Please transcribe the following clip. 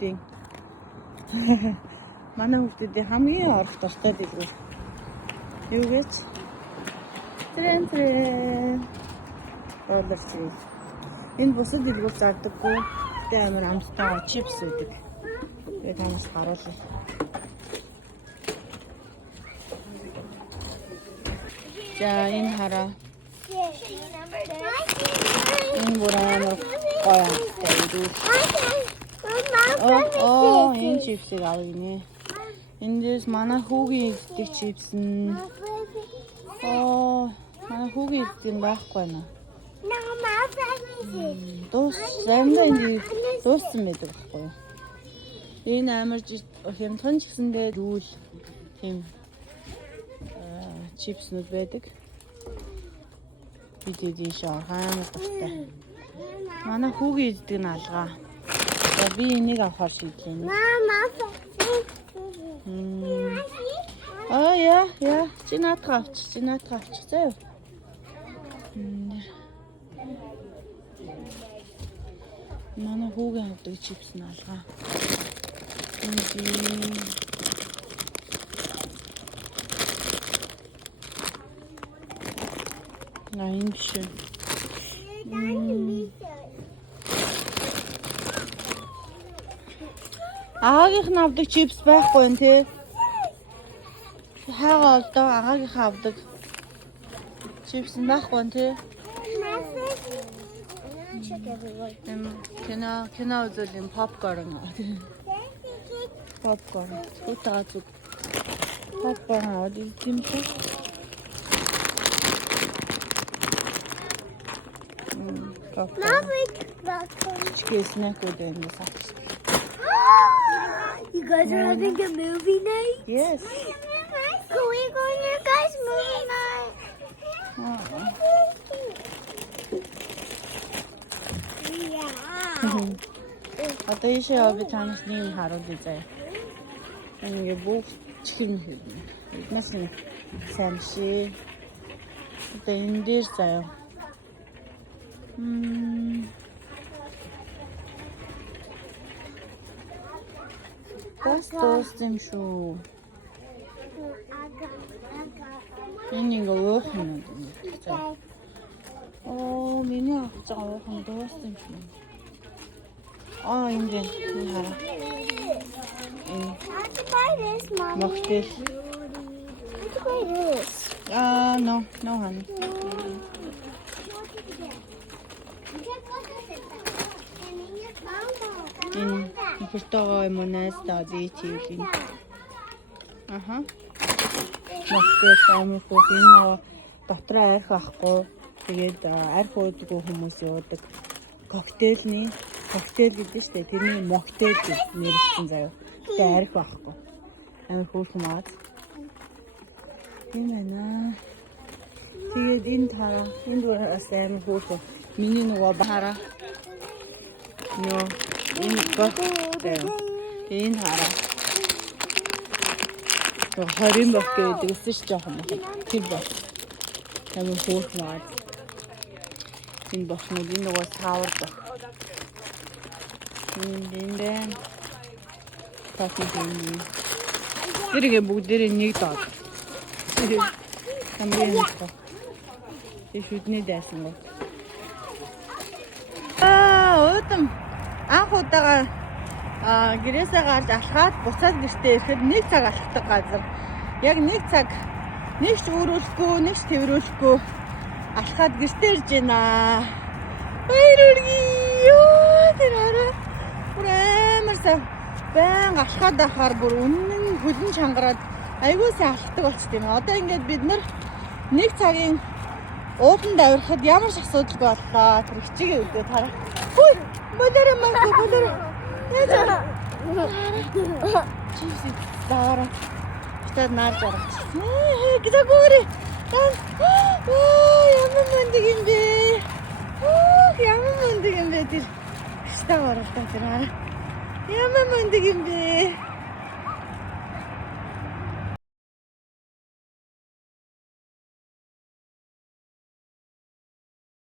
хүүхдүүдийн манай хүүхдүүдийн хамгийн орох дуртай дэлгүүр. Юу гэж? Трэн. Олорч. Энэ бусад дэлгүүр зардаггүй. Тэ амар амттай чипс үүдэг. Тэгээ танаас харуулъя. За энэ хараа. Энэ бүр амар гоё амттай үү. Энэ чипсийг авъя нэ. Эндээс манай хүүгийн идэх чипс нь. Манай хүүгийн идэх нь байхгүй нэ. Замдаа энэ дууссан байдаг байхгүй юу? Энэ амар хямдхан ч гэсэндээ дүүл тийм чипснууд байдаг. Бидний шаа хаана дуртай. Манай хүүгийн иддэг нь алгаа. За би энийг авахар шийдлээ. Яа. Чи наадах авч заяа. Манай хүүгийн авдаг чипс нь алгаа. Энэ биш. Агаагийнх нь авдаг чипс байхгүй нэ тий. Хайгаа олдоо агаагийнхаа авдаг чипс байхгүй нэ тий. Кино үзэл юм попкорн. Хөтөө зүг. Попкорн авдаг юм шиг. You guys are having a movie night? Yes. Can we go on your guys' movie night? Одоо ийшээ би танаас нэг харуулъя заяа. Ингээ бүх чихэр нь хэлнэ. Эднээс нь сайн шээ. Одоо энэ дээр заяа. Тост юм шүү. Энэ ингээ уух юм даа. Миний авч байгаа уух нь тост юм шүү. Энэ хараа. Mocktail. No, honey. Förstår jag nästa dit in. Aha. Mocktail самих энэ дотроо арх ахгүй. Тэгээд арх уудгүй хүмүүс явдаг. Коктейл гэдэг чинь тэрний моктейл гэж нэрлэсэн заяа. Тэгээд арх байхгүй. Амар хөөрхөн маад. Энэ байна. Тэгээд энэ тараа энд бас амар хөөрхөн. Миний нөгөө бахара. Энэ коктейл. Энэ хараа. То харин бох гэдэг үсэж жоохон байна. Тэр бох. Амар хөөрхөн маад. Энэ бохнууд энэ нөгөө савар бох. Энэ пакетын. Тэргээ бүгдээрээ нэг доод. Хамгийн их. Их үдний дайсан гоо. Өөдөм анх удаага гэрээсээ гарч алхаад буцаад гэртээ ирэхэд 1 цаг алхдаг газар. Яг 1 цаг нэг ч өөрөөлөхгүй, нэг ч тэрвэрлэхгүй алхаад гэртээ ирж байна. Тэр хараа. Бүрэмэрсаа байн алхаад ахаар бүр үнэн хөлн чангараад айгуусаа алхдаг болчихсон юм. Одоо ингээд бид нар 1 цагийн уудан давирахад ямар ч асуудалгүй боллоо. Тэр хичээгээ өгдөө тараа. Хүй! Болоро. Чипс даараа. Хятад наар гаргач. Гидагори. Ямар мундаг юм бэ? Ямар мундаг юм бэ тэр. Хятад оролтой тэр. Ямар мундаг юм бэ?